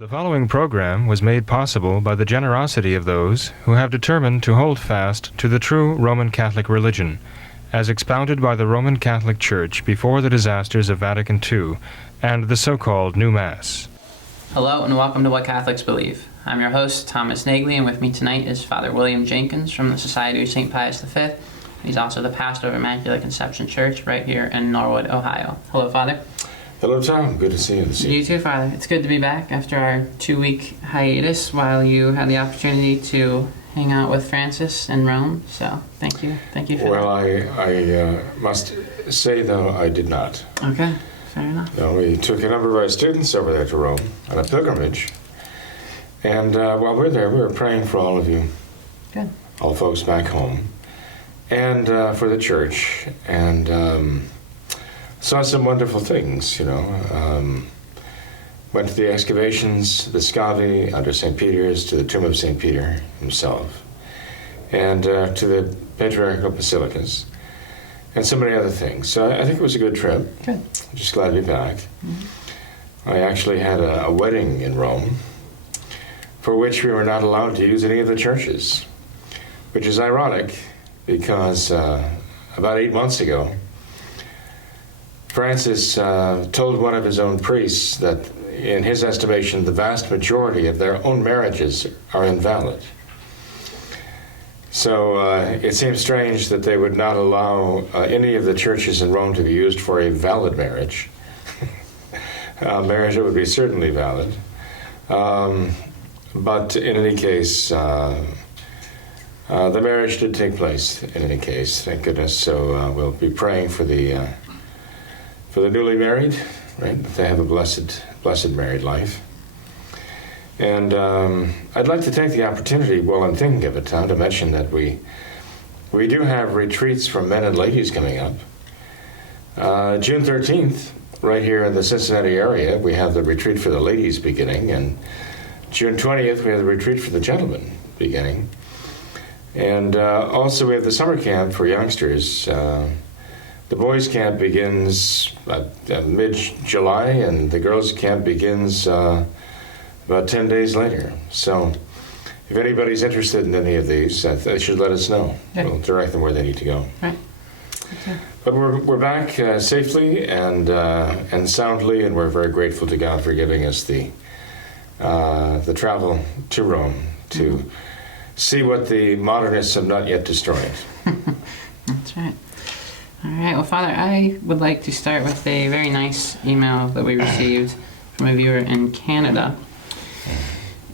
The following program was made possible by the generosity of those who have determined to hold fast to the true Roman Catholic religion, as expounded by the Roman Catholic Church before the disasters of Vatican II and the so-called New Mass. Hello and welcome to What Catholics Believe. I'm your host, Thomas Nagley, and with me tonight is Father William Jenkins from the Society of St. Pius V. He's also the pastor of Immaculate Conception Church right here in Norwood, Ohio. Hello, Father. Hello, Tom. Good to see you this evening. You too, Father. It's good to be back after our 2-week hiatus while you had the opportunity to hang out with Francis in Rome. So, thank you. Thank you for that. I must say, though, I did not. Okay, fair enough. No, we took a number of our students over there to Rome on a pilgrimage. And while we were there, we were praying for all of you. Good. All folks back home. And for the church. And saw some wonderful things, went to the excavations, the Scavi under St. Peter's, to the tomb of St. Peter himself, and to the patriarchal basilicas, and so many other things. So I think it was a good trip. Good. I'm just glad to be back. Mm-hmm. I actually had a wedding in Rome, for which we were not allowed to use any of the churches, which is ironic, because about 8 months ago, Francis told one of his own priests that, in his estimation, the vast majority of their own marriages are invalid. So it seems strange that they would not allow any of the churches in Rome to be used for a valid marriage. Marriage that would be certainly valid. But in any case, the marriage did take place, in any case, thank goodness. So we'll be praying for the newly married, right? That they have a blessed married life. And I'd like to take the opportunity, while I'm thinking of it, Tom, to mention that we do have retreats for men and ladies coming up. June 13th, right here in the Cincinnati area, we have the retreat for the ladies beginning, and June 20th, we have the retreat for the gentlemen beginning. And also we have the summer camp for youngsters. The boys' camp begins mid-July, and the girls' camp begins about 10 days later. So if anybody's interested in any of these, they should let us know. Yeah. We'll direct them where they need to go. Right. Okay. But we're back safely and soundly, and we're very grateful to God for giving us the travel to Rome to see what the modernists have not yet destroyed. That's right. All right, well, Father, I would like to start with a very nice email that we received from a viewer in Canada.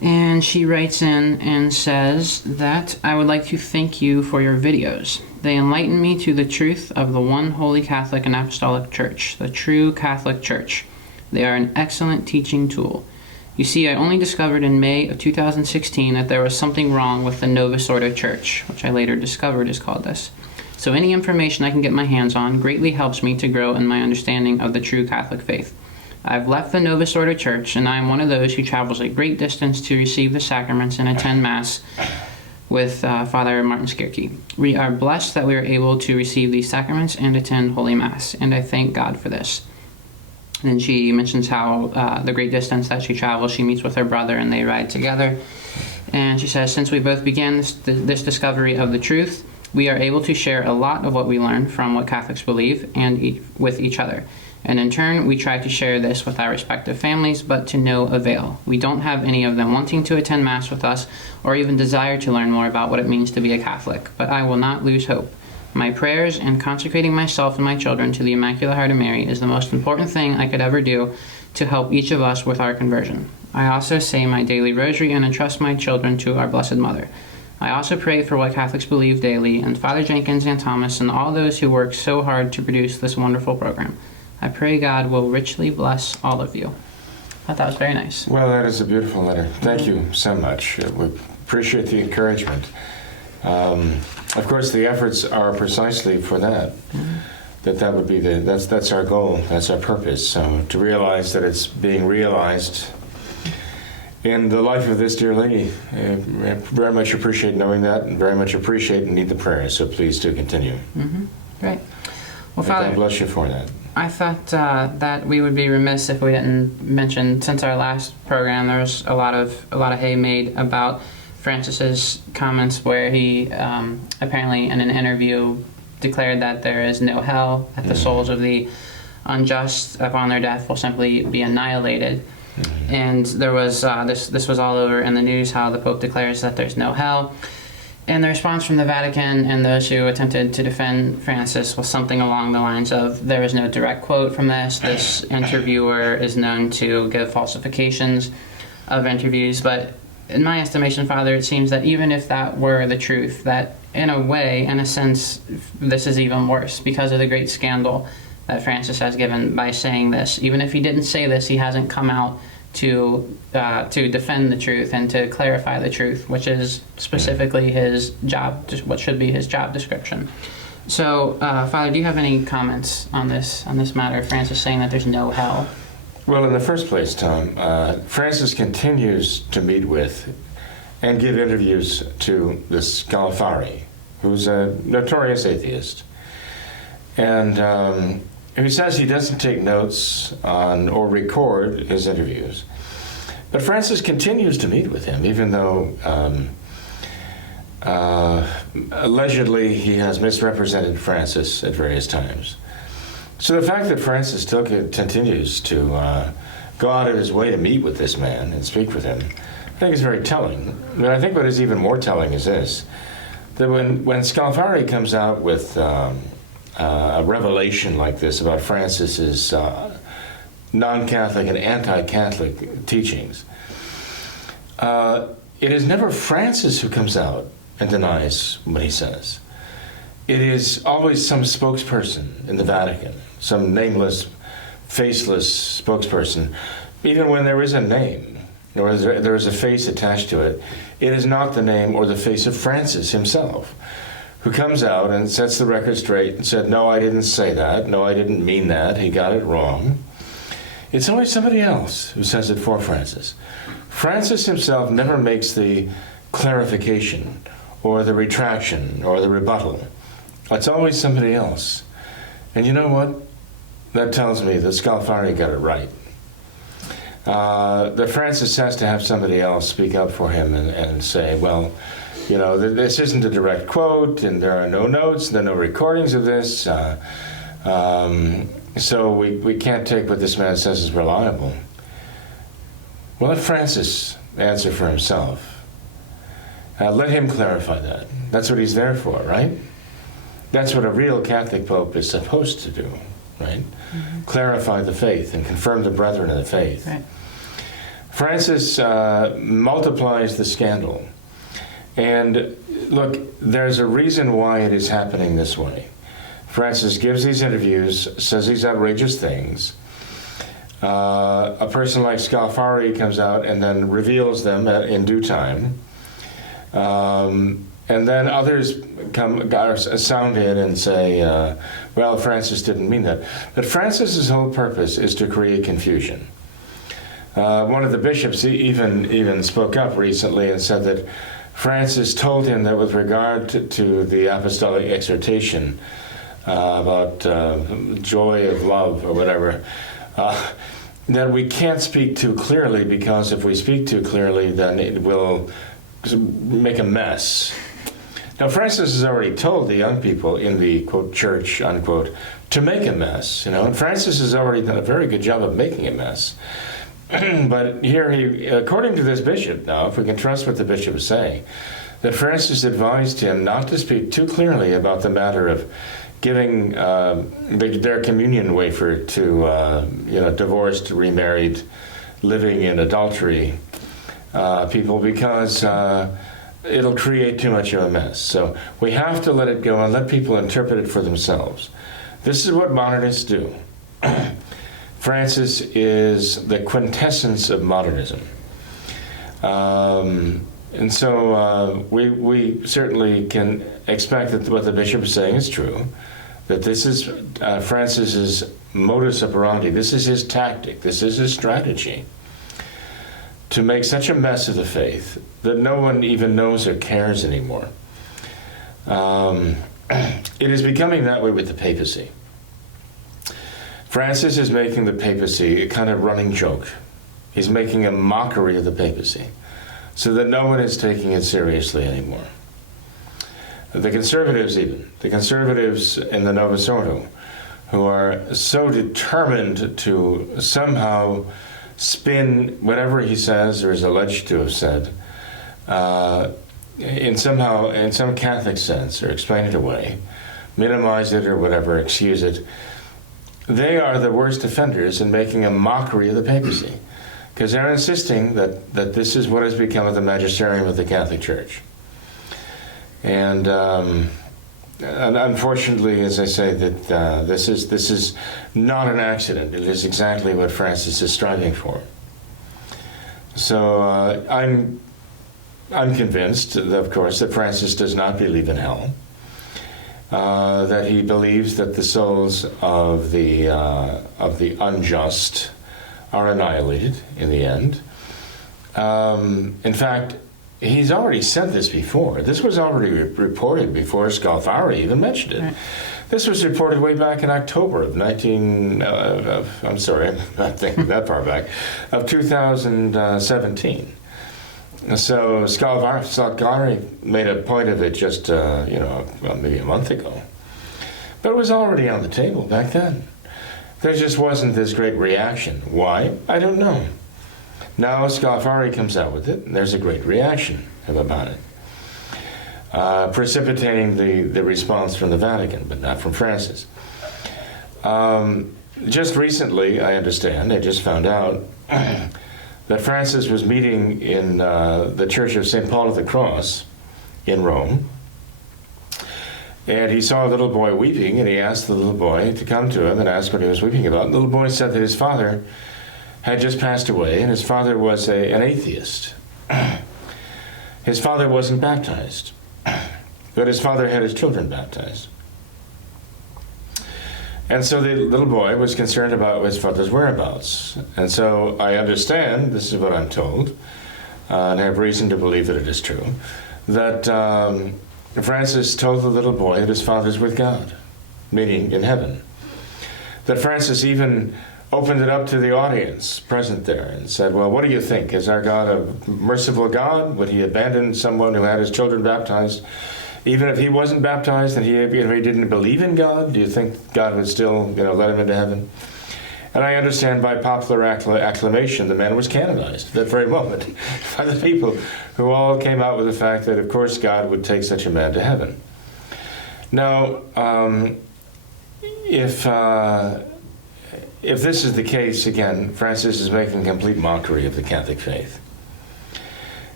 And she writes in and says that I would like to thank you for your videos. They enlighten me to the truth of the one holy Catholic and Apostolic Church, the true Catholic Church. They are an excellent teaching tool. You see, I only discovered in May of 2016 that there was something wrong with the Novus Ordo Church, which I later discovered is called this. So any information I can get my hands on greatly helps me to grow in my understanding of the true Catholic faith. I've left the Novus Ordo Church, and I am one of those who travels a great distance to receive the sacraments and attend Mass with Father Martin Skierke. We are blessed that we are able to receive these sacraments and attend Holy Mass, and I thank God for this. And then she mentions how the great distance that she travels, she meets with her brother and they ride together. And she says, since we both began this discovery of the truth, we are able to share a lot of what we learn from what Catholics believe and with each other. And in turn, we try to share this with our respective families, but to no avail. We don't have any of them wanting to attend Mass with us or even desire to learn more about what it means to be a Catholic. But I will not lose hope. My prayers and consecrating myself and my children to the Immaculate Heart of Mary is the most important thing I could ever do to help each of us with our conversion. I also say my daily rosary and entrust my children to our Blessed Mother. I also pray for what Catholics believe daily, and Father Jenkins and Thomas and all those who work so hard to produce this wonderful program. I pray God will richly bless all of you. I thought that was very nice. Well, that is a beautiful letter. Thank you so much. We appreciate the encouragement. Of course, the efforts are precisely for that. That would be that's our goal. That's our purpose. So to realize that it's being realized in the life of this dear lady. I very much appreciate knowing that, and very much appreciate and need the prayers. So please do continue. Right. Well, Father, God bless you for that. I thought that we would be remiss if we didn't mention, since our last program, there was a lot of hay made about Francis's comments where he apparently in an interview declared that there is no hell, that the souls of the unjust upon their death will simply be annihilated. And there was this was all over in the news how the Pope declares that there's no hell. And the response from the Vatican and those who attempted to defend Francis was something along the lines of, there is no direct quote from this. This interviewer is known to give falsifications of interviews. But in my estimation, Father, it seems that even if that were the truth, that in a way, in a sense, this is even worse because of the great scandal that Francis has given by saying this. Even if he didn't say this, he hasn't come out to defend the truth and to clarify the truth, which is specifically his job, what should be his job description. So, Father, do you have any comments on this matter? Francis saying that there's no hell. Well, in the first place, Tom, Francis continues to meet with and give interviews to this Scalafari, who's a notorious atheist, and he says he doesn't take notes on or record his interviews. But Francis continues to meet with him, even though allegedly he has misrepresented Francis at various times. So the fact that Francis continues to go out of his way to meet with this man and speak with him, I think is very telling. But I think what is even more telling is this, that when Scalafari comes out with a revelation like this about Francis's non-Catholic and anti-Catholic teachings, it is never Francis who comes out and denies what he says. It is always some spokesperson in the Vatican, some nameless, faceless spokesperson. Even when there is a name, or there is a face attached to it, it is not the name or the face of Francis himself, who comes out and sets the record straight and said, no, I didn't say that, no, I didn't mean that, he got it wrong. It's always somebody else who says it for Francis. Francis himself never makes the clarification or the retraction or the rebuttal. It's always somebody else. And you know what? That tells me that Scalafari got it right. That Francis has to have somebody else speak up for him and say, well, you know, this isn't a direct quote, and there are no notes, there are no recordings of this, so we can't take what this man says as reliable. Well, let Francis answer for himself. Let him clarify that. That's what he's there for, right? That's what a real Catholic Pope is supposed to do, right? Mm-hmm. Clarify the faith and confirm the brethren of the faith. Right. Francis multiplies the scandal. And look, there's a reason why it is happening this way. Francis gives these interviews, says these outrageous things. A person like Scalafari comes out and then reveals them in due time. And then others sound in and say, well, Francis didn't mean that. But Francis's whole purpose is to create confusion. One of the bishops even spoke up recently and said that Francis told him that with regard to the apostolic exhortation about joy of love or whatever, that we can't speak too clearly, because if we speak too clearly, then it will make a mess. Now, Francis has already told the young people in the, quote, church, unquote, to make a mess, you know, and Francis has already done a very good job of making a mess. But here he, according to this bishop now, if we can trust what the bishop is saying, that Francis advised him not to speak too clearly about the matter of giving their communion wafer to, divorced, remarried, living in adultery people, because it'll create too much of a mess. So we have to let it go and let people interpret it for themselves. This is what modernists do. Francis is the quintessence of modernism. And so we certainly can expect that what the bishop is saying is true, that this is Francis's modus operandi, this is his tactic, this is his strategy, to make such a mess of the faith that no one even knows or cares anymore. It is becoming that way with the papacy. Francis is making the papacy a kind of running joke. He's making a mockery of the papacy, so that no one is taking it seriously anymore. The conservatives in the Novus Ordo, who are so determined to somehow spin whatever he says or is alleged to have said in some Catholic sense, or explain it away, minimize it or whatever, excuse it. They are the worst offenders in making a mockery of the papacy, because they're insisting that this is what has become of the magisterium of the Catholic Church. And unfortunately, as I say, that this is not an accident. It is exactly what Francis is striving for. So I'm convinced, of course, that Francis does not believe in hell. That he believes that the souls of the unjust are annihilated in the end. In fact, he's already said this before. This was already reported before Scalfari even mentioned it. Right. This was reported way back in October of I'm sorry, I'm not thinking that far back, of 2017. So Scalfari made a point of it just, maybe a month ago. But it was already on the table back then. There just wasn't this great reaction. Why? I don't know. Now Scalfari comes out with it, and there's a great reaction about it, precipitating the response from the Vatican, but not from Francis. Just recently, I understand, I just found out that Francis was meeting in the Church of St. Paul of the Cross in Rome, and he saw a little boy weeping, and he asked the little boy to come to him and ask what he was weeping about. The little boy said that his father had just passed away, and his father was an atheist. His father wasn't baptized, but his father had his children baptized. And so the little boy was concerned about his father's whereabouts. And so I understand, this is what I'm told, and I have reason to believe that it is true, that Francis told the little boy that his father's with God, meaning in heaven. That Francis even opened it up to the audience present there and said, well, what do you think? Is our God a merciful God? Would he abandon someone who had his children baptized? Even if he wasn't baptized and he didn't believe in God, do you think God would still let him into heaven? And I understand by popular acclamation, the man was canonized at that very moment by the people who all came out with the fact that, of course, God would take such a man to heaven. Now, if this is the case, again, Francis is making complete mockery of the Catholic faith.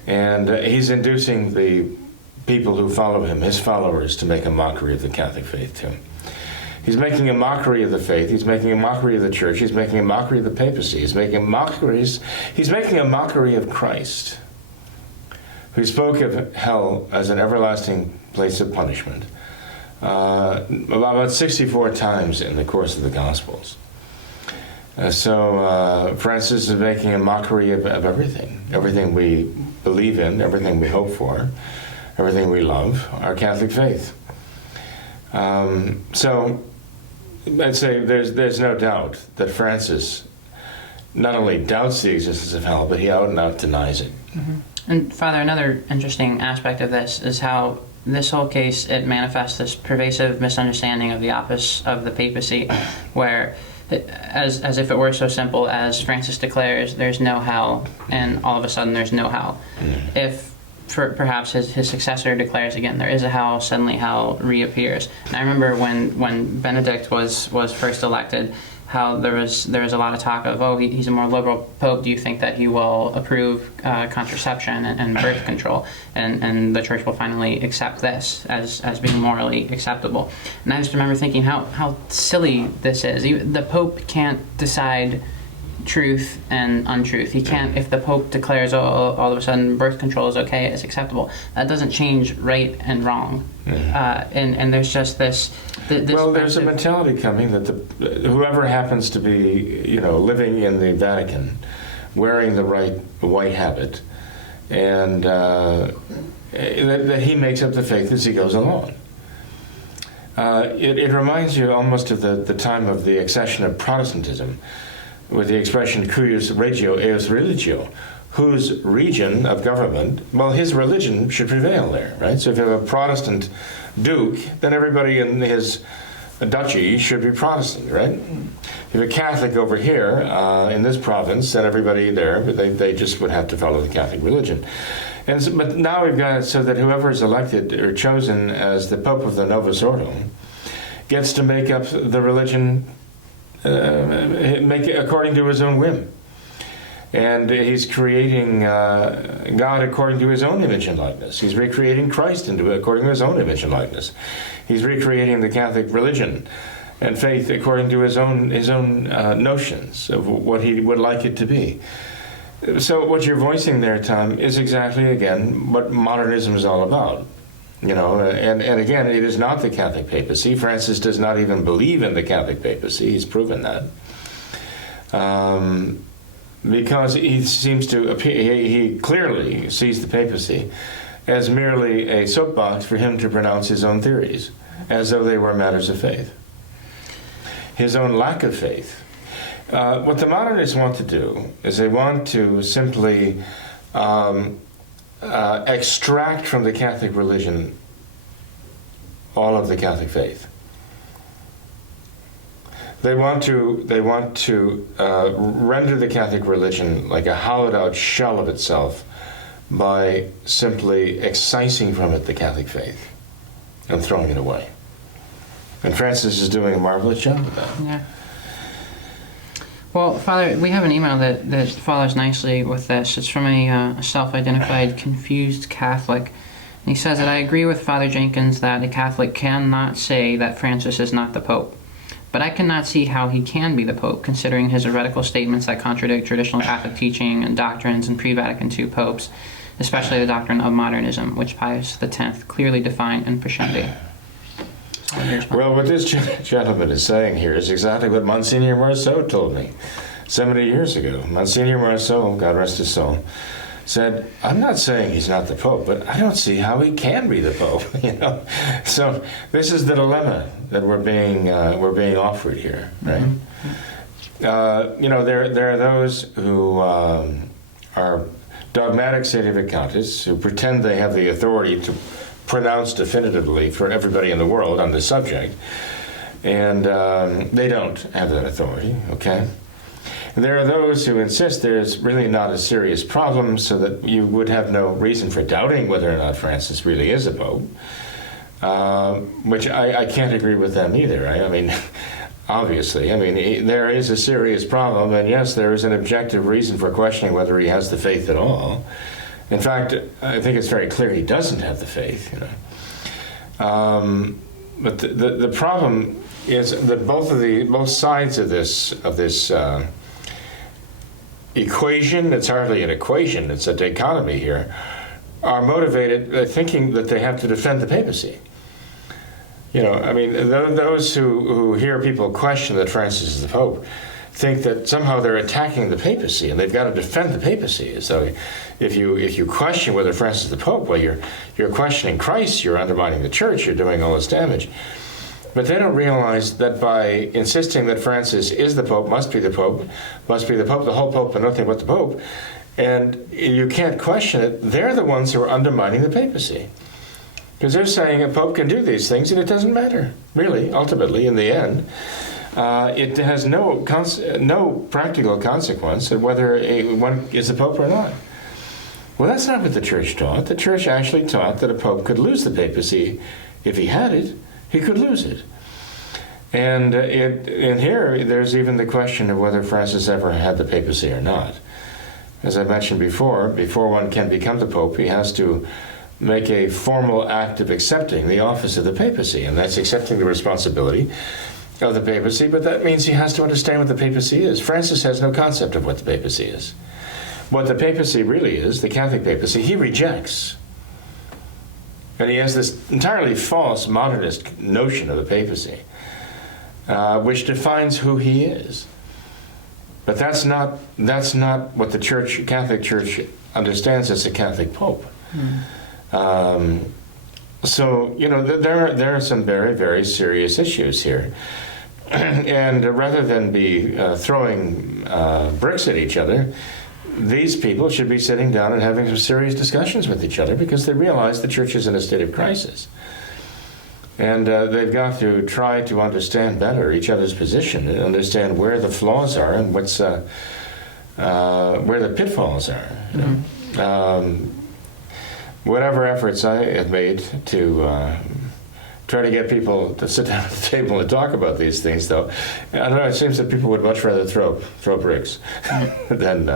And he's inducing the people who follow him, his followers, to make a mockery of the Catholic faith too. He's making a mockery of the faith. He's making a mockery of the church. He's making a mockery of the papacy. He's making a mockery of Christ, who spoke of hell as an everlasting place of punishment about 64 times in the course of the Gospels. So Francis is making a mockery of everything we believe in, everything we hope for, everything we love, our Catholic faith. So I'd say there's no doubt that Francis not only doubts the existence of hell, but he out and out denies it. Mm-hmm. And Father, another interesting aspect of this is how this whole case, it manifests this pervasive misunderstanding of the office of the papacy, where as if it were so simple as Francis declares there's no hell, and all of a sudden there's no hell. Mm. If perhaps his successor declares again there is a hell, suddenly hell reappears. And I remember when Benedict was first elected, how there was a lot of talk of, he's a more liberal pope. Do you think that he will approve contraception and birth control, and the church will finally accept this as being morally acceptable? And I just remember thinking how silly this is. The pope can't decide truth and untruth. He can't, if the pope declares all of a sudden birth control is okay, it's acceptable, that doesn't change right and wrong. And there's just this there's a mentality coming that whoever happens to be living in the Vatican, wearing the right white habit, and that he makes up the faith as he goes along. It reminds you almost of the time of the accession of Protestantism, with the expression cuius regio eos religio, whose region of government, well, his religion should prevail there, right? So if you have a Protestant duke, then everybody in his duchy should be Protestant, right? If you have a Catholic over here in this province, then everybody there, they just would have to follow the Catholic religion. And so, but now we've got it so that whoever is elected or chosen as the Pope of the Novus Ordo gets to make up the religion make it according to his own whim. And he's creating God according to his own image and likeness. He's recreating Christ according to his own image and likeness. He's recreating the Catholic religion and faith according to his own notions of what he would like it to be. So what you're voicing there, Tom, is exactly, again, what modernism is all about. And again, it is not the Catholic papacy. Francis does not even believe in the Catholic papacy. He's proven that. Because he seems to he clearly sees the papacy as merely a soapbox for him to pronounce his own theories, as though they were matters of faith. His own lack of faith. What the modernists want to do is they want to simply extract from the Catholic religion all of the Catholic faith. They want to render the Catholic religion like a hollowed-out shell of itself by simply excising from it the Catholic faith and throwing it away. And Francis is doing a marvelous job of that. Yeah. Well, Father, we have an email that follows nicely with this. It's from a self-identified confused Catholic. And he says that I agree with Father Jenkins that a Catholic cannot say that Francis is not the Pope. But I cannot see how he can be the Pope, considering his heretical statements that contradict traditional Catholic teaching and doctrines and pre-Vatican II popes, especially the doctrine of modernism, which Pius X clearly defined in Pascendi. Well, what this gentleman is saying here is exactly what Monsignor Marceau told me 70 years ago. Monsignor Marceau, God rest his soul, said, I'm not saying he's not the Pope, but I don't see how he can be the Pope. So this is the dilemma that we're being offered here, right? Mm-hmm. There are those who are dogmatic sedevacantists who pretend they have the authority to pronounce definitively for everybody in the world on this subject, and they don't have that authority, okay? And there are those who insist there's really not a serious problem, so that you would have no reason for doubting whether or not Francis really is a pope, which I can't agree with them either. I mean, obviously, there is a serious problem, and yes, there is an objective reason for questioning whether he has the faith at all. In fact, I think it's very clear he doesn't have the faith, But the problem is that both sides of this equation, it's hardly an equation, it's a dichotomy here, are motivated thinking that they have to defend the papacy. Those who hear people question that Francis is the Pope think that somehow they're attacking the papacy and they've got to defend the papacy. So if you question whether Francis is the Pope, well, you're questioning Christ, you're undermining the Church, you're doing all this damage. But they don't realize that by insisting that Francis is the Pope, must be the Pope, the whole Pope and nothing but the Pope, and you can't question it, they're the ones who are undermining the papacy. Because they're saying a Pope can do these things and it doesn't matter, really, ultimately, in the end. It has no practical consequence of whether one is a Pope or not. Well, that's not what the Church taught. The Church actually taught that a Pope could lose the papacy. If he had it, he could lose it. And in here, there's even the question of whether Francis ever had the papacy or not. As I mentioned before one can become the Pope, he has to make a formal act of accepting the office of the papacy, and that's accepting the responsibility of the papacy, but that means he has to understand what the papacy is. Francis has no concept of what the papacy is. What the papacy really is, the Catholic papacy, he rejects. And he has this entirely false modernist notion of the papacy, which defines who he is. But that's not what the Catholic Church understands as a Catholic Pope. So, there are some very, very serious issues here. And rather than be throwing bricks at each other, these people should be sitting down and having some serious discussions with each other, because they realize the church is in a state of crisis. And they've got to try to understand better each other's position and understand where the flaws are and where the pitfalls are. Whatever efforts I have made to try to get people to sit down at the table and talk about these things, though, I don't know, it seems that people would much rather throw bricks than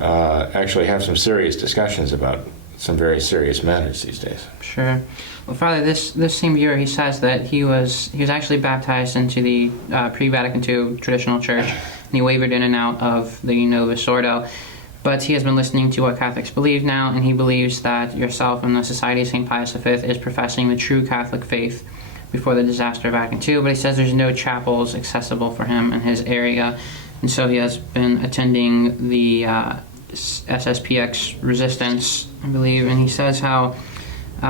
actually have some serious discussions about some very serious matters these days. Sure. Well, Father, this same viewer, he says that he was actually baptized into the pre-Vatican II traditional church, and he wavered in and out of the Novus Ordo. But he has been listening to what Catholics believe now, and he believes that yourself and the Society of St. Pius V is professing the true Catholic faith before the disaster of Vatican II. But he says there's no chapels accessible for him in his area, and so he has been attending the SSPX Resistance, I believe, and he says how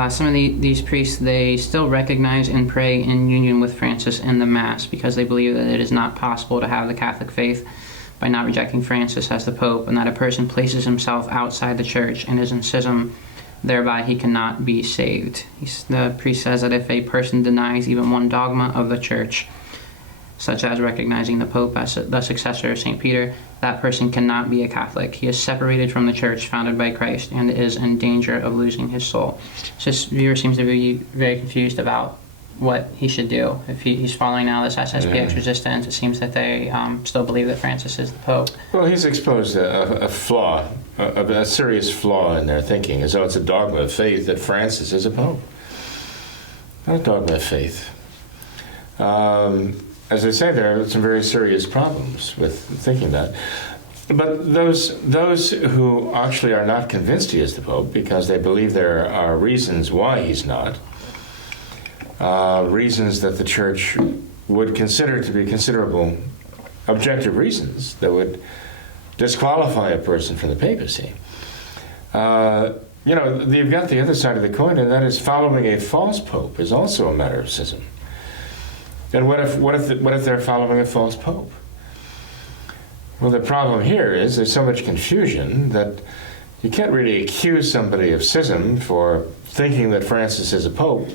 some of these priests, they still recognize and pray in union with Francis in the Mass, because they believe that it is not possible to have the Catholic faith by not rejecting Francis as the Pope, and that a person places himself outside the Church and is in schism, thereby he cannot be saved. The priest says that if a person denies even one dogma of the Church, such as recognizing the Pope as the successor of St. Peter, that person cannot be a Catholic. He is separated from the Church founded by Christ and is in danger of losing his soul. So this viewer seems to be very confused about what he should do. If he's following now this SSPX Resistance, it seems that they still believe that Francis is the Pope. Well, he's exposed a flaw, a serious flaw in their thinking, as though it's a dogma of faith that Francis is a Pope. Not a dogma of faith. As I say, there are some very serious problems with thinking that. But those who actually are not convinced he is the Pope, because they believe there are reasons why he's not, reasons that the Church would consider to be considerable objective reasons that would disqualify a person from the papacy. You've got the other side of the coin, and that is following a false pope is also a matter of schism. And what if they're following a false pope? Well, the problem here is there's so much confusion that you can't really accuse somebody of schism for thinking that Francis is a pope,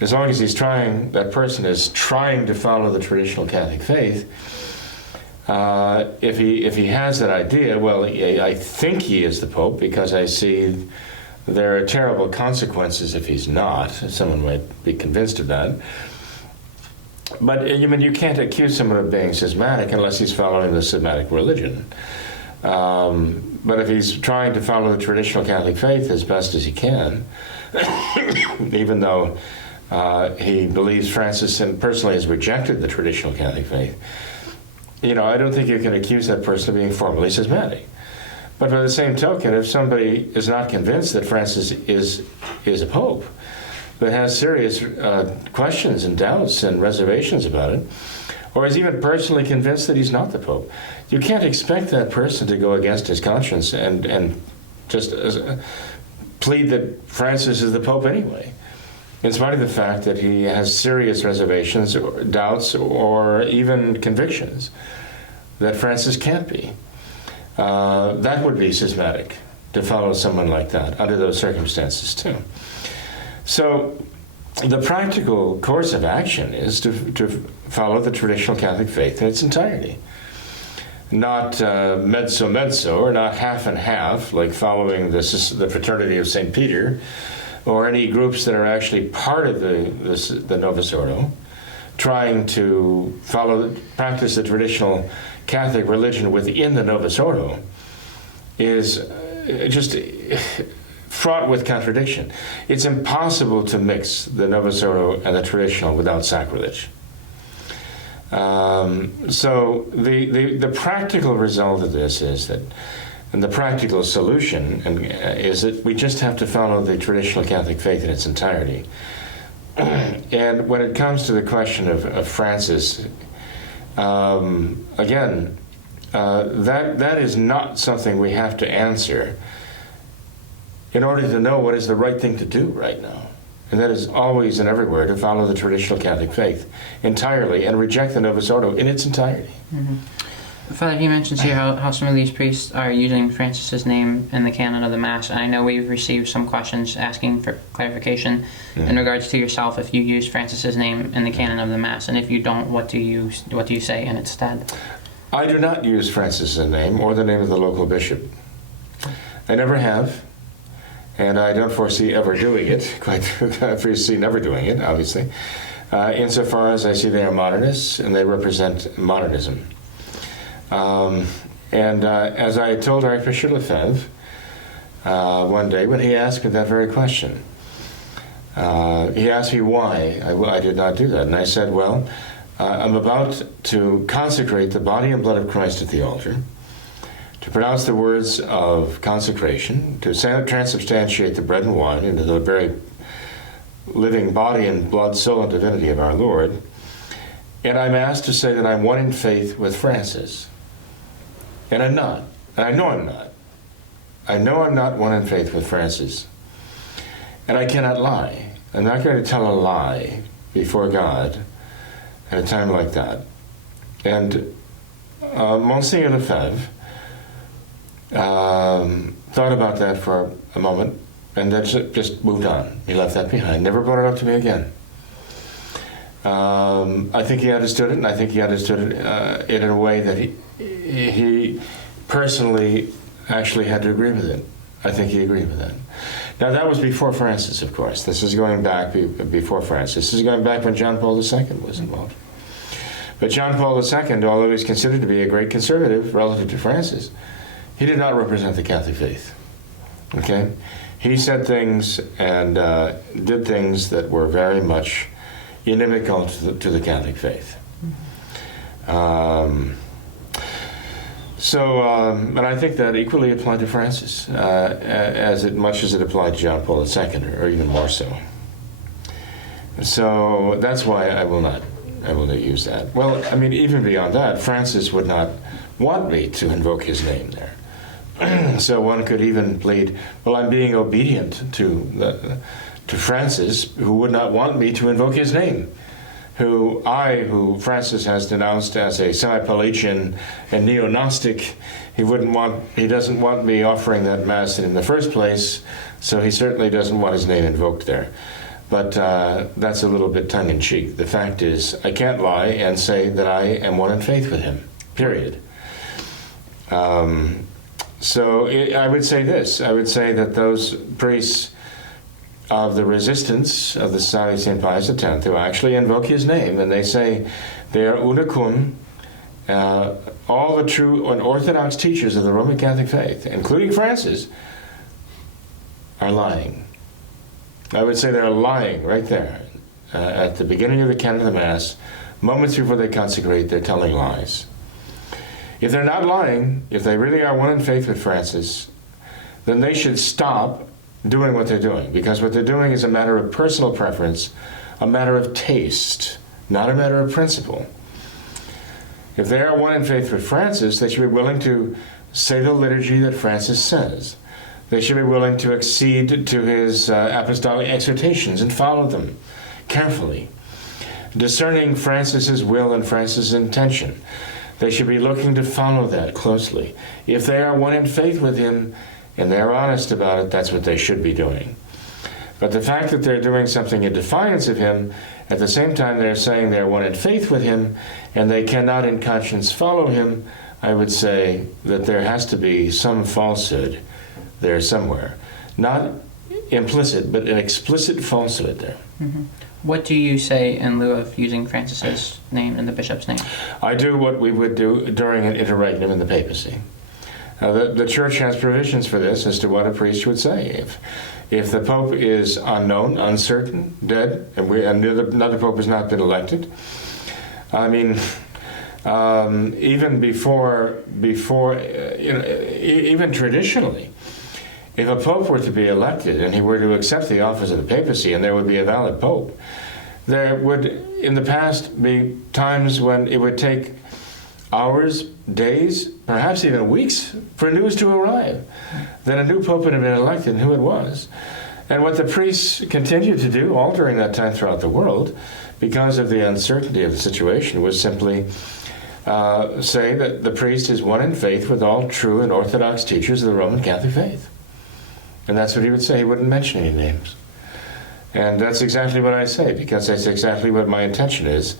as long as that person is trying to follow the traditional Catholic faith. If he has that idea, well, I think he is the Pope because I see there are terrible consequences if he's not. Someone might be convinced of that. But you can't accuse someone of being schismatic unless he's following the schismatic religion. But if he's trying to follow the traditional Catholic faith as best as he can, even though he believes Francis and personally has rejected the traditional Catholic faith, I don't think you can accuse that person of being formally schismatic. But by the same token, if somebody is not convinced that Francis is a pope, but has serious questions and doubts and reservations about it, or is even personally convinced that he's not the Pope, you can't expect that person to go against his conscience and just plead that Francis is the Pope anyway, in spite of the fact that he has serious reservations, or doubts, or even convictions that Francis can't be. That would be schismatic, to follow someone like that under those circumstances too. So the practical course of action is to follow the traditional Catholic faith in its entirety. Not mezzo, or not half and half, like following the Fraternity of St. Peter, or any groups that are actually part of the Novus Ordo, trying to practice the traditional Catholic religion within the Novus Ordo, is just fraught with contradiction. It's impossible to mix the Novus Ordo and the traditional without sacrilege. So the practical result of this is that, and the practical solution is that we just have to follow the traditional Catholic faith in its entirety. And when it comes to the question of Francis, again, that is not something we have to answer in order to know what is the right thing to do right now. and that is always and everywhere to follow the traditional Catholic faith entirely and reject the Novus Ordo in its entirety. Mm-hmm. Father, he mentions here how some of these priests are using Francis's name in the canon of the Mass. And I know we've received some questions asking for clarification in regards to yourself if you use Francis's name in the canon of the Mass, and if you don't, what do you say in its stead? I do not use Francis's name or the name of the local bishop. I never have, and I don't foresee ever doing it. I foresee never doing it, obviously, insofar as I see they are modernists and they represent modernism. As I told Archbishop Lefebvre one day when he asked me that very question, he asked me why I did not do that. And I said, well, I'm about to consecrate the body and blood of Christ at the altar, to pronounce the words of consecration, to transubstantiate the bread and wine into the very living body and blood, soul, and divinity of our Lord. And I'm asked to say that I'm one in faith with Francis. And I'm not. And I know I'm not. I know I'm not one in faith with Francis. And I cannot lie. I'm not going to tell a lie before God at a time like that. And Monsignor Lefebvre thought about that for a moment, and then just moved on. He left that behind. Never brought it up to me again. I think he understood it, and I think he understood it in a way that he personally actually had to agree with it. I think he agreed with that. Now, that was before Francis, of course. This is going back before Francis. This is going back when John Paul II was involved. But John Paul II, although he's considered to be a great conservative relative to Francis, he did not represent the Catholic faith. Okay? He said things and did things that were very much inimical to the Catholic faith. And I think that equally applied to Francis, as much as it applied to John Paul II, or even more so. So that's why I will not use that. Well, I mean, even beyond that, Francis would not want me to invoke his name there. So one could even plead, well, I'm being obedient to Francis, who would not want me to invoke his name, who Francis has denounced as a semi-Pelagian and neo-Gnostic. He doesn't want me offering that Mass in the first place, so he certainly doesn't want his name invoked there. But that's a little bit tongue-in-cheek. The fact is, I can't lie and say that I am one in faith with him, period. I would say this. I would say that those priests of the resistance of the Society of St. Pius X, who actually invoke his name, and they say they are una cum, all the true and orthodox teachers of the Roman Catholic faith, including Francis, are lying. I would say they're lying right there. At the beginning of the canon of the Mass, moments before they consecrate, they're telling lies. If they're not lying, if they really are one in faith with Francis, then they should stop doing what they're doing, because what they're doing is a matter of personal preference, a matter of taste, not a matter of principle. If they are one in faith with Francis, they should be willing to say the liturgy that Francis says. They should be willing to accede to his apostolic exhortations and follow them carefully, discerning Francis's will and Francis's intention. They should be looking to follow that closely. If they are one in faith with him, and they're honest about it, that's what they should be doing. But the fact that they're doing something in defiance of him, at the same time they're saying they're one in faith with him, and they cannot in conscience follow him, I would say that there has to be some falsehood there somewhere. Not implicit, but an explicit falsehood there. Mm-hmm. What do you say in lieu of using Francis's name and the bishop's name? I do what we would do during an interregnum in the papacy. The Church has provisions for this as to what a priest would say. If the Pope is unknown, uncertain, dead, and another Pope has not been elected, I mean, even even traditionally, if a Pope were to be elected and he were to accept the office of the papacy and there would be a valid Pope, there would, in the past, be times when it would take hours, days, perhaps even weeks for news to arrive that a new Pope had been elected and who it was. And what the priests continued to do all during that time throughout the world, because of the uncertainty of the situation, was simply say that the priest is one in faith with all true and orthodox teachers of the Roman Catholic faith. And that's what he would say. He wouldn't mention any names. And that's exactly what I say, because that's exactly what my intention is,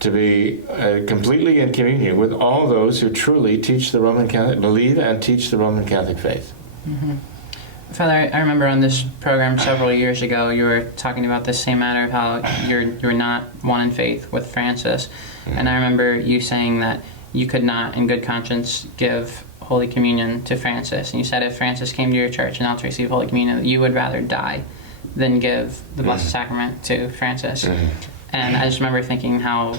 to be completely in communion with all those who truly teach the Roman Catholic, believe and teach the Roman Catholic faith. Mm-hmm. Father, I remember on this program several years ago, you were talking about this same matter of how you're not one in faith with Francis. Mm-hmm. And I remember you saying that you could not, in good conscience, give Holy Communion to Francis. And you said if Francis came to your church and to receive Holy Communion, you would rather die than give the Blessed Sacrament to Francis. Mm-hmm. And I just remember thinking how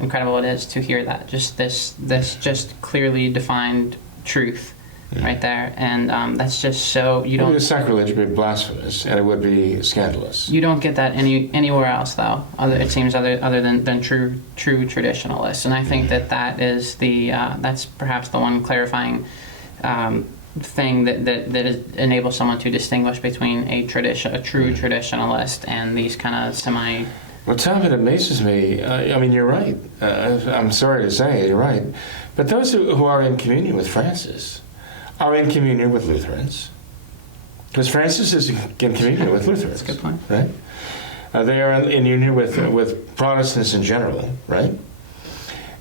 incredible it is to hear that. Just this just clearly defined truth. Right there, and that's just so you don't. It would be sacrilege, it would be blasphemous, and it would be scandalous. You don't get that anywhere else, though. It seems other than true traditionalists, and I think that is that's perhaps the one clarifying thing that enables someone to distinguish between a true traditionalist and these kind of semi. Well, Tom, it amazes me. I mean, you're right. I'm sorry to say, you're right, but those who are in communion with Francis are in communion with Lutherans, because Francis is in communion with Lutherans. That's a good point. Right? They are in union with Protestants in general, right?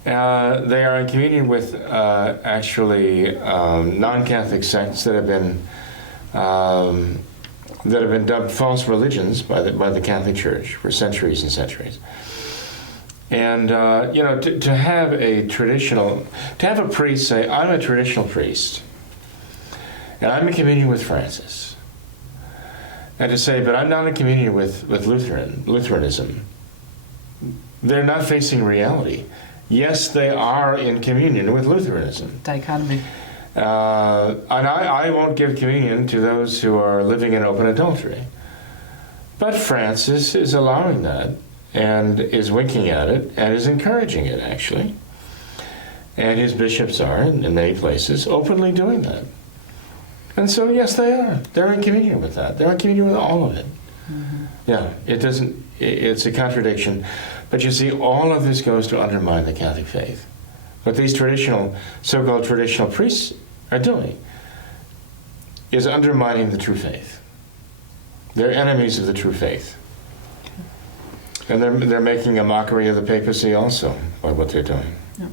They are in communion with actually non-Catholic sects that have been dubbed false religions by the Catholic Church for centuries and centuries. And to have a priest say, "I'm a traditional priest, and I'm in communion with Francis," and to say, "But I'm not in communion with Lutheranism," they're not facing reality. Yes, they are in communion with Lutheranism. Dichotomy. And I won't give communion to those who are living in open adultery. But Francis is allowing that, and is winking at it, and is encouraging it, actually. And his bishops are, in many places, openly doing that. And so, yes, they are. They're in communion with that. They're in communion with all of it. Mm-hmm. Yeah, it's a contradiction. But you see, all of this goes to undermine the Catholic faith. What these so-called traditional priests are doing is undermining the true faith. They're enemies of the true faith. And they're making a mockery of the papacy also by what they're doing. Yep.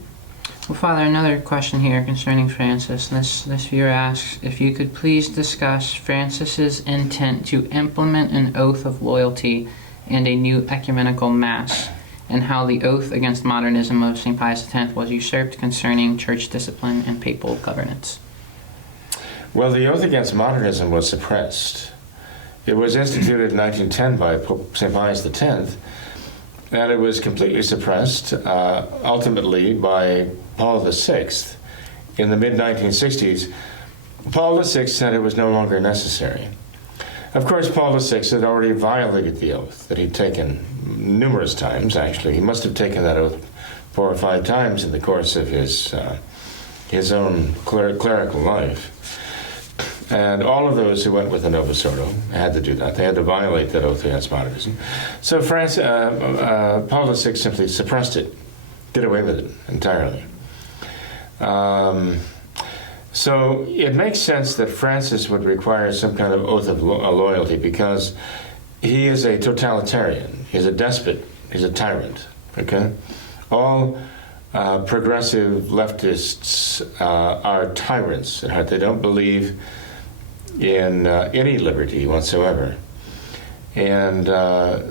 Well, Father, another question here concerning Francis. This viewer asks if you could please discuss Francis's intent to implement an oath of loyalty and a new ecumenical mass, and how the oath against modernism of St. Pius X was usurped concerning church discipline and papal governance. Well, the oath against modernism was suppressed. It was instituted in 1910 by Pope St. Pius X, and it was completely suppressed ultimately by Paul VI in the mid-1960s. Paul VI said it was no longer necessary. Of course, Paul VI had already violated the oath that he'd taken numerous times, actually. He must have taken that oath 4 or 5 times in the course of his own clerical life. And all of those who went with the Novus Ordo had to do that. They had to violate that oath against modernism. So Paul VI simply suppressed it, did away with it entirely. So it makes sense that Francis would require some kind of oath of loyalty, because he is a totalitarian. He's a despot. He's a tyrant. Okay? All progressive leftists are tyrants at heart. They don't believe in any liberty whatsoever. And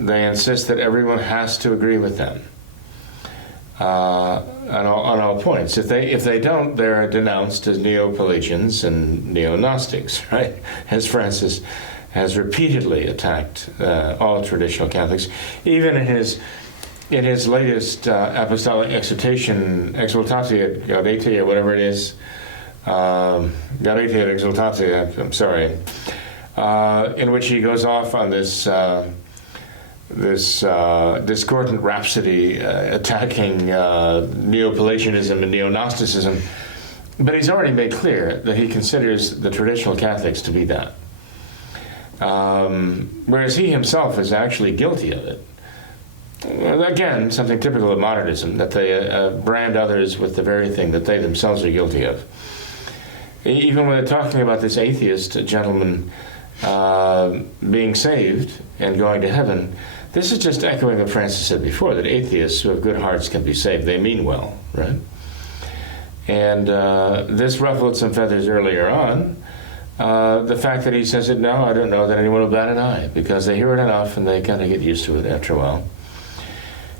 they insist that everyone has to agree with them on all points. If they don't, they're denounced as Neo-Pelagians and Neo-Gnostics, right? As Francis has repeatedly attacked all traditional Catholics, even in his latest apostolic exhortation, Exultate Gaudete, or whatever it is, Gaudete et Exultate, I'm sorry, in which he goes off on this discordant rhapsody attacking Neo-Pelagianism and Neo-Gnosticism. But he's already made clear that he considers the traditional Catholics to be that. whereas he himself is actually guilty of it. Again, something typical of modernism, that they brand others with the very thing that they themselves are guilty of. Even when they're talking about this atheist gentleman being saved and going to heaven, this is just echoing what Francis said before, that atheists who have good hearts can be saved. They mean well, right? And this ruffled some feathers earlier on. The fact that he says it now, I don't know that anyone will bat an eye, because they hear it enough and they kind of get used to it after a while.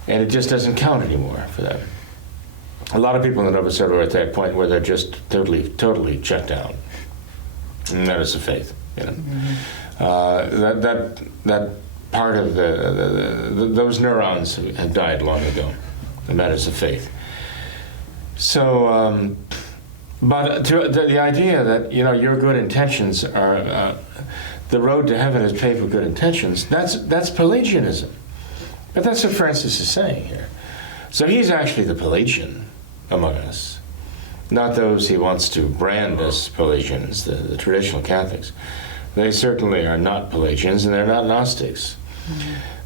And it just doesn't count anymore for them. A lot of people in the Novus Ordo are at that point where they're just totally checked out. And that is the faith, you know. That part of those neurons have died long ago. The matters of faith. So, but the idea that, you know, your good intentions are the road to heaven is paved with good intentions. That's Pelagianism. But that's what Francis is saying here. So he's actually the Pelagian among us, not those he wants to brand as Pelagians, the traditional Catholics. They certainly are not Pelagians, and they're not Gnostics.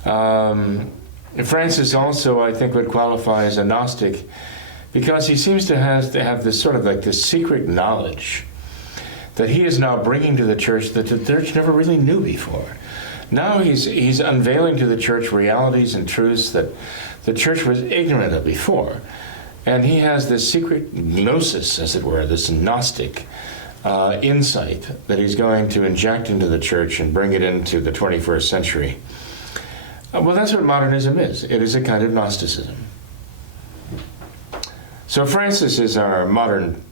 Francis also, I think, would qualify as a Gnostic because he seems to have this sort of like this secret knowledge that he is now bringing to the church that the church never really knew before. Now he's unveiling to the church realities and truths that the church was ignorant of before. And he has this secret gnosis, as it were, this Gnostic insight that he's going to inject into the church and bring it into the 21st century. Well, that's what modernism is. It is a kind of Gnosticism. So Francis is our modern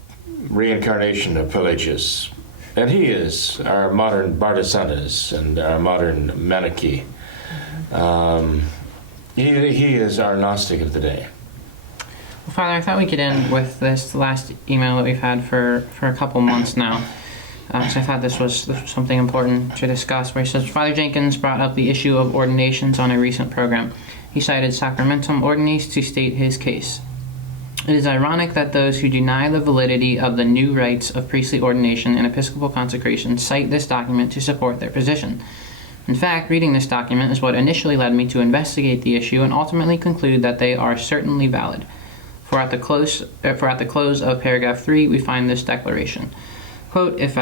reincarnation of Pelagius, and he is our modern Bardesanas and our modern Manichae. He is our Gnostic of the day. Well, Father, I thought we could end with this last email that we've had for a couple months now. So I thought this was something important to discuss, where he says, Father Jenkins brought up the issue of ordinations on a recent program. He cited Sacramentum Ordinis to state his case. It is ironic that those who deny the validity of the new rites of priestly ordination and episcopal consecration cite this document to support their position. In fact, reading this document is what initially led me to investigate the issue and ultimately conclude that they are certainly valid. For at the close of paragraph 3, we find this declaration. Quote, if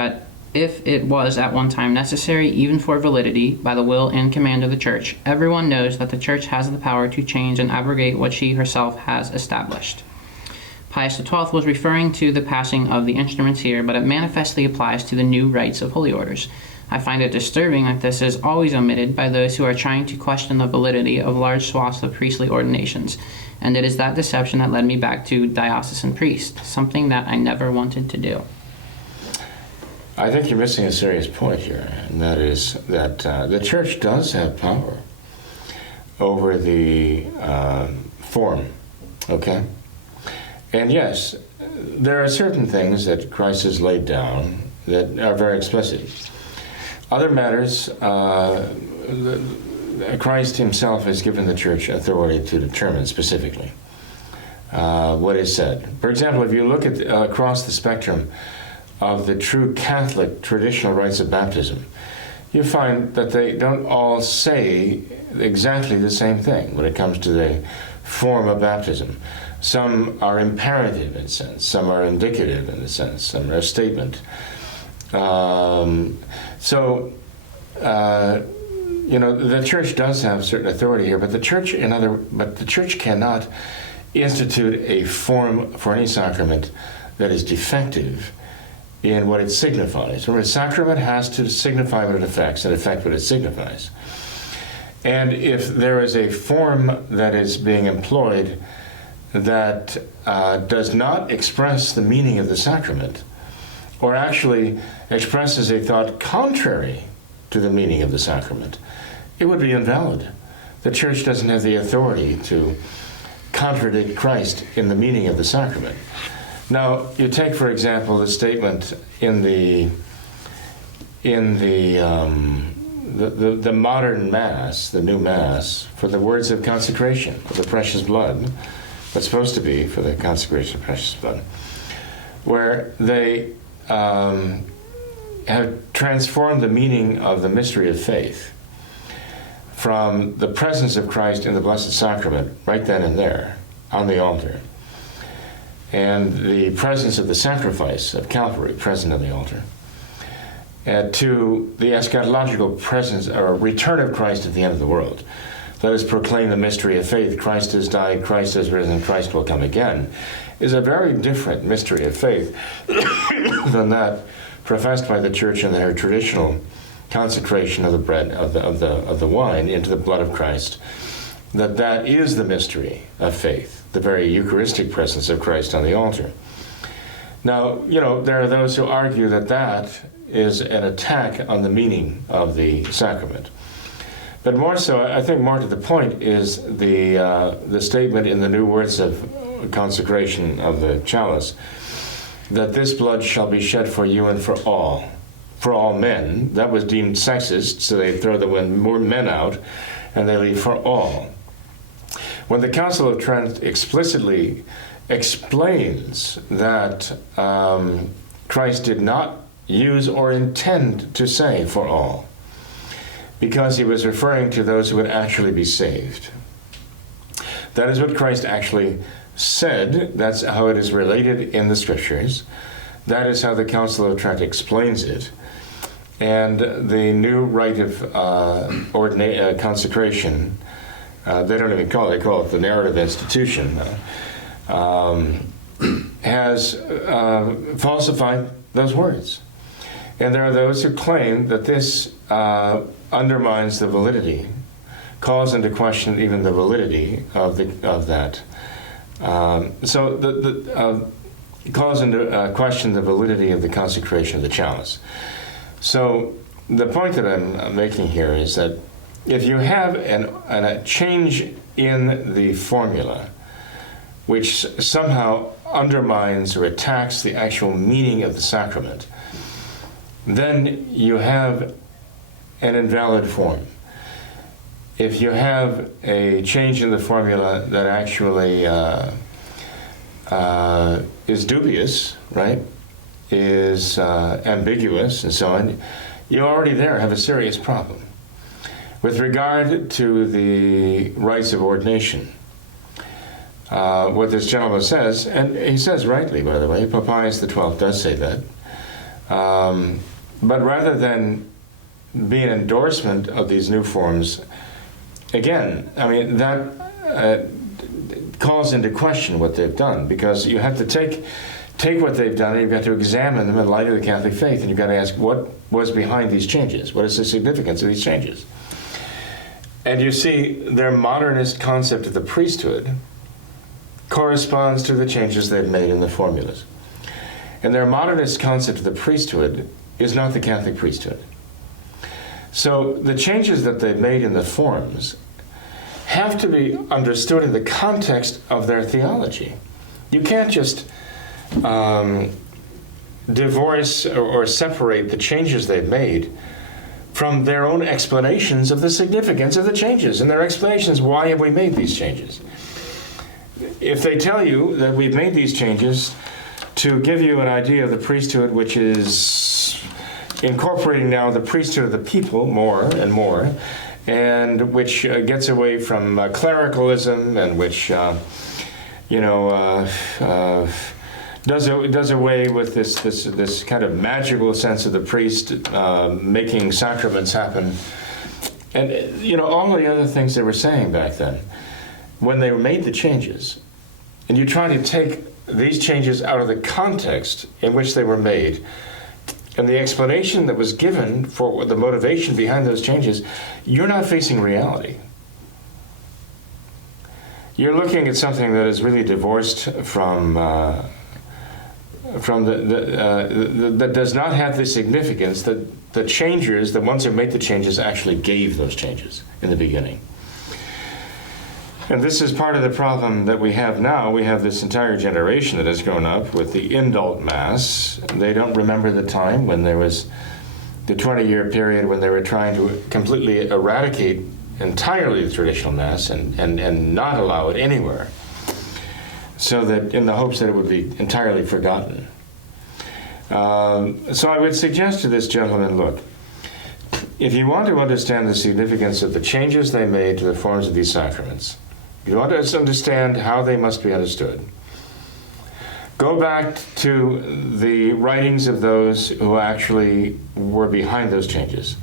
it was at one time necessary, even for validity, by the will and command of the Church, everyone knows that the Church has the power to change and abrogate what she herself has established. Pius XII was referring to the passing of the instruments here, but it manifestly applies to the new rites of holy orders. I find it disturbing that this is always omitted by those who are trying to question the validity of large swaths of priestly ordinations, and it is that deception that led me back to diocesan priest, something that I never wanted to do. I think you're missing a serious point here, and that is that the Church does have power over the form, okay? And yes, there are certain things that Christ has laid down that are very explicit. Other matters, Christ himself has given the Church authority to determine specifically what is said. For example, if you look at across the spectrum of the true Catholic traditional rites of baptism, you find that they don't all say exactly the same thing when it comes to the form of baptism. Some are imperative in a sense, some are indicative in a sense, some are a statement. The Church does have certain authority here, but the Church cannot institute a form for any sacrament that is defective in what it signifies. Remember, a sacrament has to signify what it affects and affect what it signifies. And if there is a form that is being employed that does not express the meaning of the sacrament, or actually expresses a thought contrary to the meaning of the sacrament, it would be invalid. The Church doesn't have the authority to contradict Christ in the meaning of the sacrament. Now, you take, for example, the statement in the modern Mass, the new Mass, for the words of consecration of the precious blood, what's supposed to be for the consecration of precious blood, where they have transformed the meaning of the mystery of faith from the presence of Christ in the Blessed Sacrament right then and there on the altar, and the presence of the sacrifice of Calvary present on the altar, to the eschatological presence or return of Christ at the end of the world. Let us proclaim the mystery of faith. Christ has died, Christ has risen, Christ will come again, is a very different mystery of faith than that professed by the Church in their traditional consecration of the bread, of the wine into the blood of Christ. That is the mystery of faith, the very Eucharistic presence of Christ on the altar. Now, there are those who argue that is an attack on the meaning of the sacrament. But more so, I think more to the point, is the statement in the new words of consecration of the chalice, that this blood shall be shed for you and for all men. That was deemed sexist, so they throw the word men out, and they leave for all. When the Council of Trent explicitly explains that Christ did not use or intend to say for all, because he was referring to those who would actually be saved. That is what Christ actually said. That's how it is related in the Scriptures. That is how the Council of Trent explains it. And the new rite of consecration, they don't even call it, they call it the narrative institution, has falsified those words. And there are those who claim that this undermines the validity, calls into question even the validity of that. It calls into question the validity of the consecration of the chalice. So the point that I'm making here is that if you have a change in the formula which somehow undermines or attacks the actual meaning of the sacrament, then you have an invalid form. If you have a change in the formula that actually is dubious, right, is ambiguous and so on, you already there have a serious problem. With regard to the rites of ordination, what this gentleman says, and he says rightly, by the way, Pope Pius XII does say that, but rather than be an endorsement of these new forms, again, I mean, that calls into question what they've done, because you have to take what they've done and you've got to examine them in light of the Catholic faith, and you've got to ask what was behind these changes, what is the significance of these changes. And you see, their modernist concept of the priesthood corresponds to the changes they've made in the formulas. And their modernist concept of the priesthood is not the Catholic priesthood. So the changes that they've made in the forms have to be understood in the context of their theology. You can't just divorce or separate the changes they've made from their own explanations of the significance of the changes and their explanations, why have we made these changes? If they tell you that we've made these changes to give you an idea of the priesthood, which is incorporating now the priesthood of the people more and more, and which gets away from clericalism, and which does away with this kind of magical sense of the priest making sacraments happen, and all the other things they were saying back then. When they made the changes, and you try to take these changes out of the context in which they were made, and the explanation that was given for the motivation behind those changes, you're not facing reality. You're looking at something that is really divorced from that does not have the significance that the changers, the ones who made the changes, actually gave those changes in the beginning. And this is part of the problem that we have now. We have this entire generation that has grown up with the indult Mass. They don't remember the time when there was the 20-year period when they were trying to completely eradicate entirely the traditional Mass and not allow it anywhere, so that in the hopes that it would be entirely forgotten. So I would suggest to this gentleman, look, if you want to understand the significance of the changes they made to the forms of these sacraments, if you want to understand how they must be understood, go back to the writings of those who actually were behind those changes.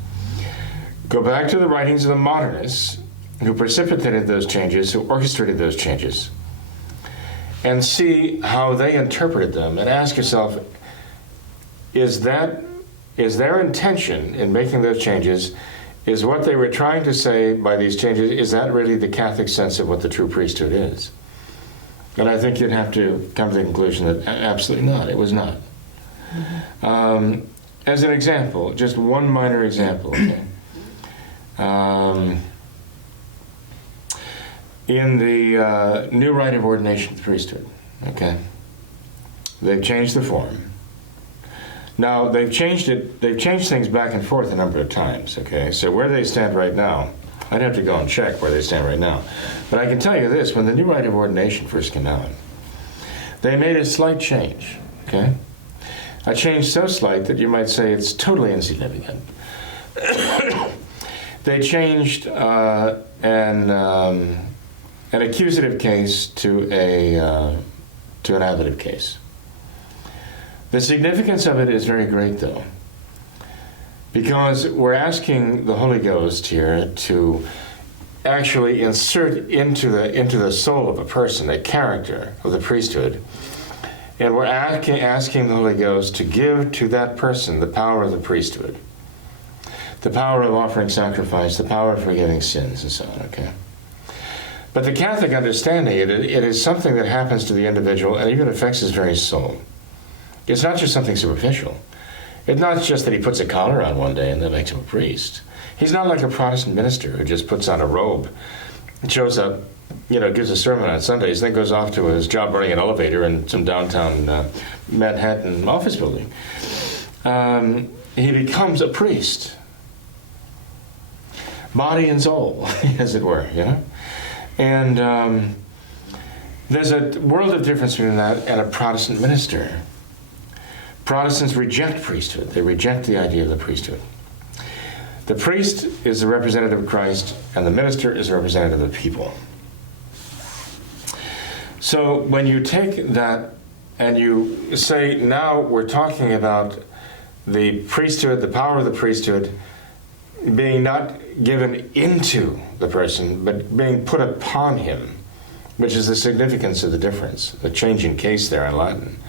Go back to the writings of the modernists who precipitated those changes, who orchestrated those changes, and see how they interpreted them, and ask yourself, is their intention in making those changes, is what they were trying to say by these changes, is that really the Catholic sense of what the true priesthood is? And I think you'd have to come to the conclusion that absolutely not, it was not. Mm-hmm. As an example, just one minor example, okay? In the new rite of ordination to the priesthood, okay, they've changed the form. Now, they've changed things back and forth a number of times, okay? So where they stand right now, I'd have to go and check where they stand right now. But I can tell you this, when the new rite of ordination first came out, they made a slight change, okay? A change so slight that you might say it's totally insignificant. They changed an accusative case to an ablative case. The significance of it is very great, though, because we're asking the Holy Ghost here to actually insert into the soul of a person a character of the priesthood, and we're asking the Holy Ghost to give to that person the power of the priesthood, the power of offering sacrifice, the power of forgiving sins, and so on, okay? But the Catholic understanding, it is something that happens to the individual and even affects his very soul. It's not just something superficial. It's not just that he puts a collar on one day and that makes him a priest. He's not like a Protestant minister who just puts on a robe, shows up, gives a sermon on Sundays, then goes off to his job running an elevator in some downtown Manhattan office building. He becomes a priest. Body and soul, as it were, And there's a world of difference between that and a Protestant minister. Protestants reject priesthood. They reject the idea of the priesthood. The priest is the representative of Christ, and the minister is the representative of the people. So when you take that and you say, now we're talking about the priesthood, the power of the priesthood, being not given into the person, but being put upon him, which is the significance of the difference, the change in case there in Latin.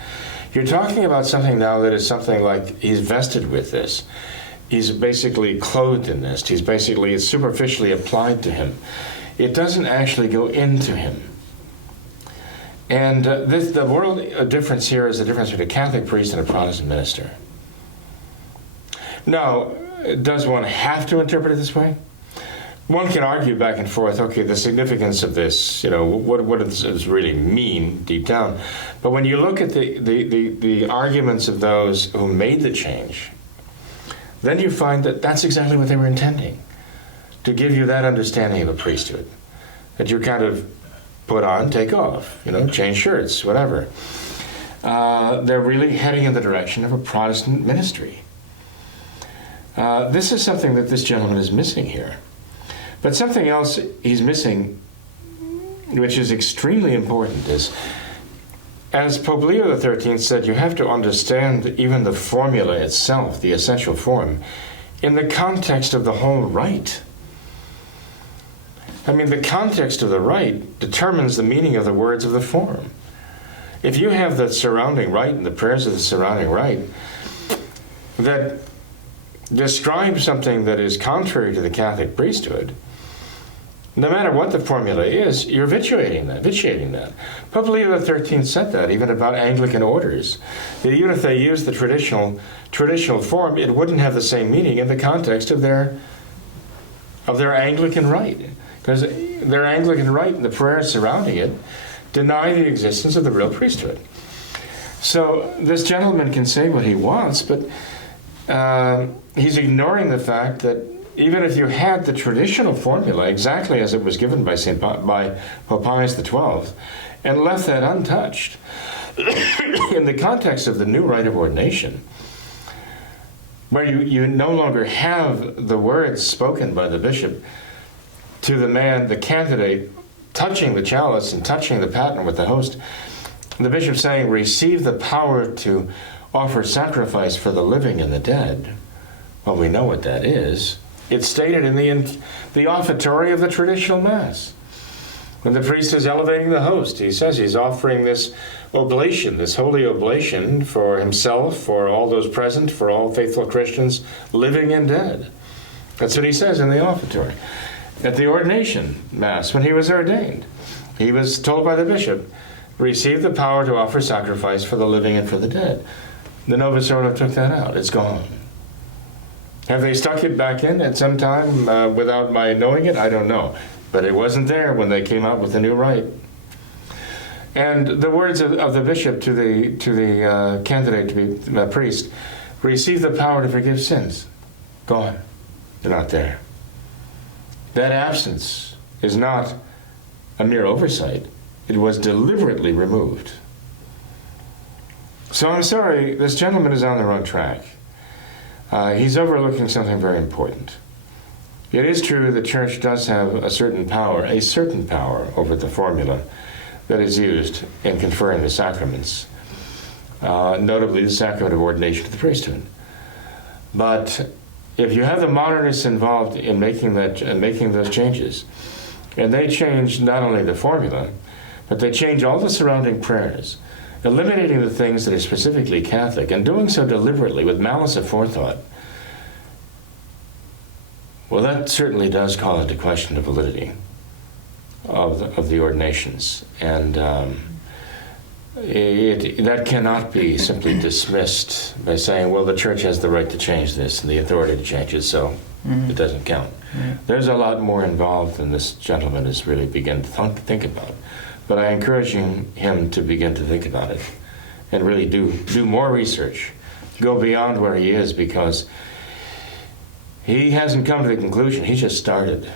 You're talking about something now that is something like he's vested with this. He's basically clothed in this. It's superficially applied to him. It doesn't actually go into him. And the world difference here is the difference between a Catholic priest and a Protestant minister. Now, does one have to interpret it this way? One can argue back and forth, okay, the significance of this, what does this really mean deep down? But when you look at the arguments of those who made the change, then you find that that's exactly what they were intending, to give you that understanding of a priesthood, that you kind of put on, take off, change shirts, whatever. They're really heading in the direction of a Protestant ministry. This is something that this gentleman is missing here. But something else he's missing, which is extremely important, is, as Pope Leo XIII said, you have to understand even the formula itself, the essential form, in the context of the whole rite. I mean, the context of the rite determines the meaning of the words of the form. If you have the surrounding rite and the prayers of the surrounding rite that describe something that is contrary to the Catholic priesthood, no matter what the formula is, you're vitiating that. Pope Leo XIII said that, even about Anglican orders, that even if they used the traditional form, it wouldn't have the same meaning in the context of their Anglican rite. Because their Anglican rite and the prayers surrounding it deny the existence of the real priesthood. So this gentleman can say what he wants, but he's ignoring the fact that even if you had the traditional formula exactly as it was given by Pope Pius XII and left that untouched, in the context of the new rite of ordination, where you no longer have the words spoken by the bishop to the man, the candidate, touching the chalice and touching the paten with the host, the bishop saying, receive the power to offer sacrifice for the living and the dead. Well, we know what that is. It's stated in the offertory of the traditional Mass. When the priest is elevating the host, he says he's offering this oblation, this holy oblation for himself, for all those present, for all faithful Christians, living and dead. That's what he says in the offertory. At the ordination Mass, when he was ordained, he was told by the bishop, receive the power to offer sacrifice for the living and for the dead. The Novus Ordo took that out. It's gone. Have they stuck it back in at some time without my knowing it? I don't know. But it wasn't there when they came out with the new rite. And the words of the bishop to the candidate to be a priest, receive the power to forgive sins. Gone. They're not there. That absence is not a mere oversight. It was deliberately removed. So I'm sorry, this gentleman is on the wrong track. He's overlooking something very important. It is true the Church does have a certain power over the formula that is used in conferring the sacraments, notably the sacrament of ordination to the priesthood. But if you have the modernists involved in making those changes, and they change not only the formula, but they change all the surrounding prayers, eliminating the things that are specifically Catholic, and doing so deliberately with malice aforethought, well, that certainly does call into question the validity of the ordinations. And that cannot be simply dismissed by saying, well, the Church has the right to change this and the authority to change it, so it doesn't count. There's a lot more involved than this gentleman has really begun to think about. But I encourage him to begin to think about it and really do more research, go beyond where he is, because he hasn't come to the conclusion. He just started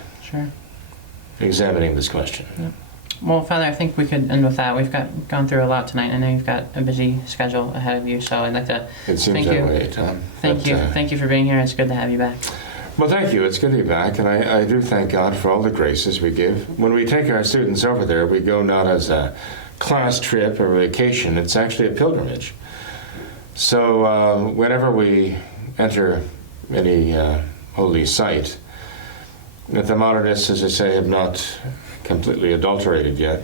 examining this question. Yep. Well, Father, I think we could end with that. We've gone through a lot tonight. I know you've got a busy schedule ahead of you, so I'd like to thank you. Thank you for being here. It's good to have you back. Well, thank you. It's good to be back, and I do thank God for all the graces we give. When we take our students over there, we go not as a class trip or vacation. It's actually a pilgrimage. So whenever we enter any holy site that the modernists, as I say, have not completely adulterated yet,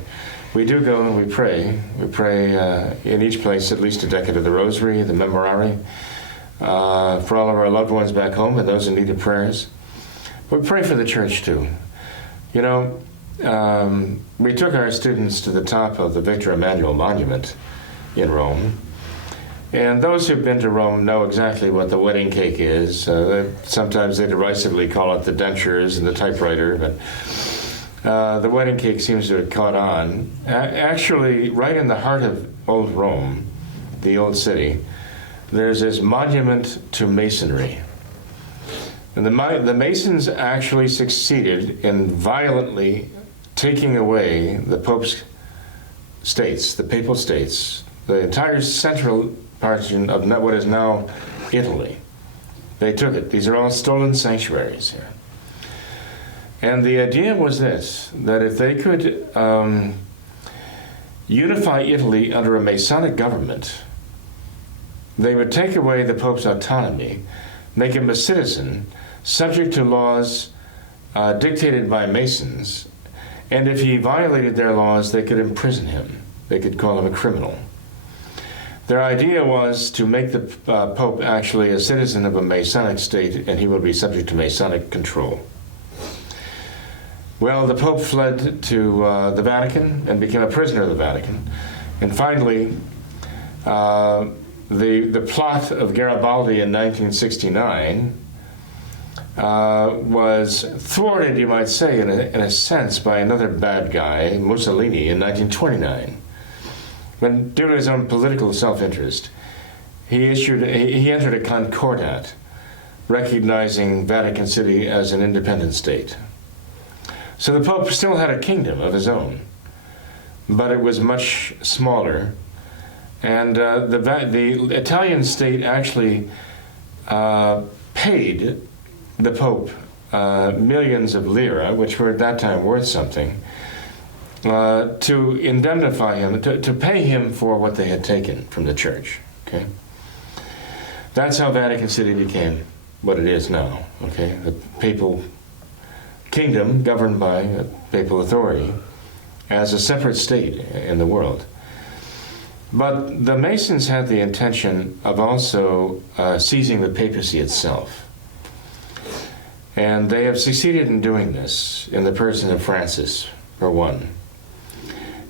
we do go and we pray. We pray in each place at least a decade of the Rosary, the Memorare, for all of our loved ones back home and those in need of prayers. But we pray for the Church too. You know, we took our students to the top of the Victor Emmanuel Monument in Rome. And those who've been to Rome know exactly what the wedding cake is. Sometimes they derisively call it the dentures and the typewriter, but the wedding cake seems to have caught on. Actually, right in the heart of old Rome, the old city, there's this monument to masonry. And the Masons actually succeeded in violently taking away the Pope's states, the Papal States, the entire central portion of what is now Italy. They took it. These are all stolen sanctuaries here. And the idea was this, that if they could unify Italy under a Masonic government, they would take away the Pope's autonomy, make him a citizen, subject to laws dictated by Masons, and if he violated their laws, they could imprison him. They could call him a criminal. Their idea was to make the Pope actually a citizen of a Masonic state, and he would be subject to Masonic control. Well, the Pope fled to the Vatican and became a prisoner of the Vatican. And finally, the plot of Garibaldi in 1969 was thwarted, you might say, in a sense, by another bad guy, Mussolini, in 1929. When, due to his own political self-interest, he entered a concordat recognizing Vatican City as an independent state. So the Pope still had a kingdom of his own, but it was much smaller And the Italian state actually paid the Pope millions of lira, which were at that time worth something, to indemnify him, to pay him for what they had taken from the church. Okay, that's how Vatican City became what it is now. Okay, the papal kingdom governed by papal authority as a separate state in the world. But the Masons had the intention of also seizing the papacy itself. And they have succeeded in doing this in the person of Francis, for one,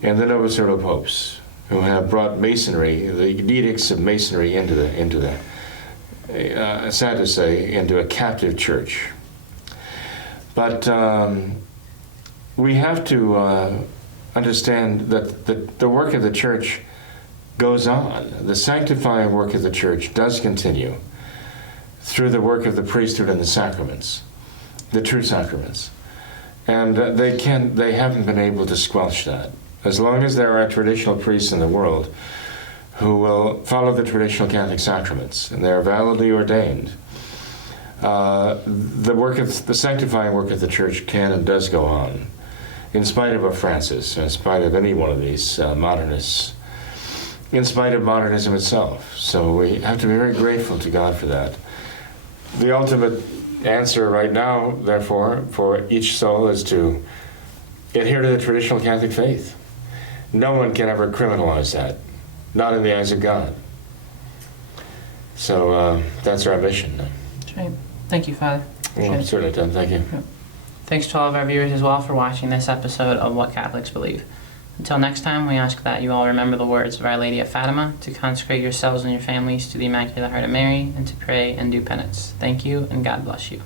and the Novus Ordo popes, who have brought Masonry, the edicts of Masonry, into the sad to say, into a captive church. But we have to understand that the work of the church goes on. The sanctifying work of the church does continue through the work of the priesthood and the sacraments, the true sacraments. And they haven't been able to squelch that. As long as there are traditional priests in the world who will follow the traditional Catholic sacraments, and they are validly ordained, the sanctifying work of the church can and does go on, in spite of a Francis, in spite of any one of these modernists, in spite of modernism itself. So we have to be very grateful to God for that. The ultimate answer right now, therefore, for each soul is to adhere to the traditional Catholic faith. No one can ever criminalize that, not in the eyes of God. So that's our mission. That's right. Thank you, Father. Well, certainly, Tom. Thank you. Yep. Thanks to all of our viewers as well for watching this episode of What Catholics Believe. Until next time, we ask that you all remember the words of Our Lady of Fatima, to consecrate yourselves and your families to the Immaculate Heart of Mary, and to pray and do penance. Thank you, and God bless you.